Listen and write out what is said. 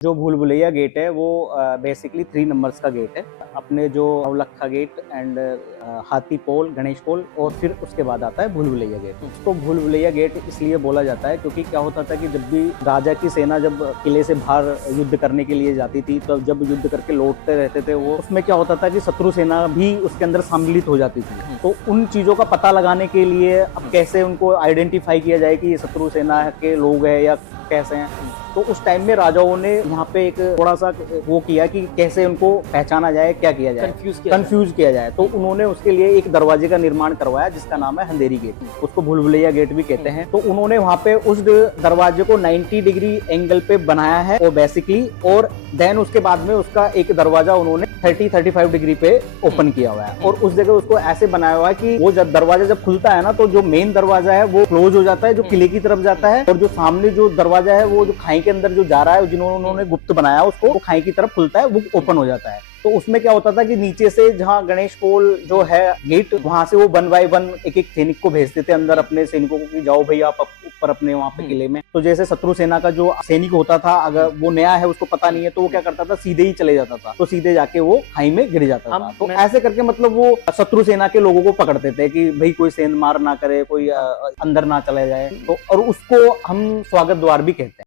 जो भूल भुलैया गेट है वो बेसिकली 3 नंबर्स का गेट है। अपने जो नवलखा गेट एंड हाथी पोल, गणेश पोल और फिर उसके बाद आता है भूल भुलैया गेट। उसको भूल भुलैया गेट इसलिए बोला जाता है क्योंकि क्या होता था कि जब भी राजा की सेना जब किले से बाहर युद्ध करने के लिए जाती थी तो जब युद्ध करके लौटते रहते थे वो, उसमें क्या होता था कि शत्रु सेना भी उसके अंदर सम्मिलित हो जाती थी। तो उन चीजों का पता लगाने के लिए अब कैसे उनको आइडेंटिफाई किया जाए कि ये शत्रु सेना के लोग हैं या कैसे हैं, तो उस टाइम में राजाओं ने यहाँ पे एक थोड़ा सा वो किया कि कैसे उनको पहचाना जाए, क्या किया जाए, कंफ्यूज किया जाए। तो उन्होंने उसके लिए एक दरवाजे का निर्माण करवाया जिसका नाम है अंधेरी गेट, उसको भूल भुलैया गेट भी कहते हैं। तो उन्होंने वहाँ पे उस दरवाजे को 90 डिग्री एंगल पे बनाया है और बेसिकली, और देन उसके बाद में उसका एक दरवाजा उन्होंने 30-35 डिग्री पे ओपन किया हुआ है और उस जगह उसको ऐसे बनाया हुआ है कि वो जब दरवाजा जब खुलता है ना तो जो मेन दरवाजा है वो क्लोज हो जाता है, जो किले की तरफ जाता है, और जो सामने जो दरवाजा है वो जो खाई के अंदर जो जा रहा है, जिन्होंने उन्होंने गुप्त बनाया उसको, वो खाई की तरफ खुलता है, वो ओपन हो जाता है। तो उसमें क्या होता था कि नीचे से जहाँ गणेश पोल जो है गेट, वहां से वो 1 बाय 1 एक एक सैनिक को भेजते थे अंदर, अपने सैनिकों को कि जाओ भाई आप ऊपर अपने वहां पे किले में। तो जैसे शत्रु सेना का जो सैनिक होता था, अगर वो नया है उसको पता नहीं है तो वो क्या करता था, सीधे ही चले जाता था, तो सीधे जाके वो खाई में गिर जाता था। तो ऐसे करके मतलब वो शत्रु सेना के लोगों को पकड़ते थे कि भाई कोई सेंध मार ना करे, कोई अंदर ना चले जाए। तो और उसको हम स्वागत द्वार भी कहते हैं।